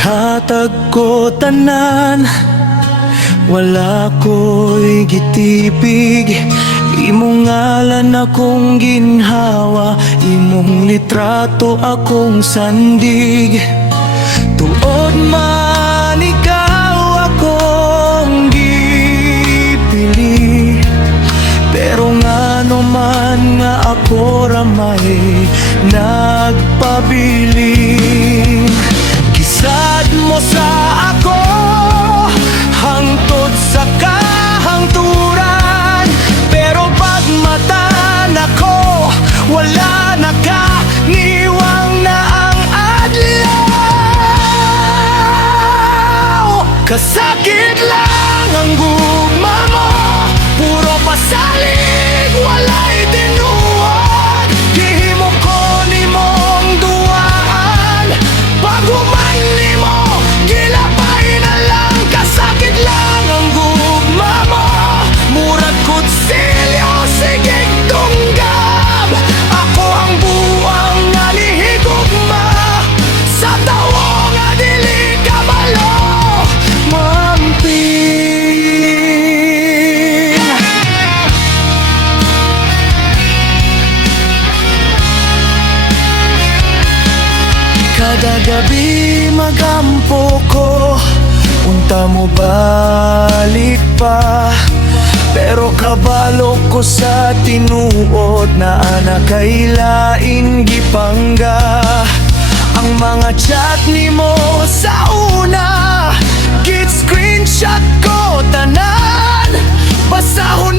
Ihatag ko tanan, wala ko'y gitipig. Imong ngalan akong ginhawa, imong litrato akong sandig. Tuod man ikaw akong gipili, pero ngano man nga ako ramay nagpabiling. Gisad mo sa ako hangtod sa kahangturan, pero pag matan ako wala na ka, niwang na ang adlaw. Kasakit lang ang gugma mo, puro pasalig, walay tinuod. Gihimo ko nimong duwaan, pag human nimo gilapay na lang. Kasakit lang ang gugma mo, murag kutsilyo, sigig tunggab. Ako ang buwang nga lihigugma, sa tawo nga dili kabalo mamping. Kada gabi magampo ko, unta mo balik pa, pero kabalo ko sa tinuod na anak kailain gipangga. Ang mga chat nimo sa una, git screenshot ko tanan, basahon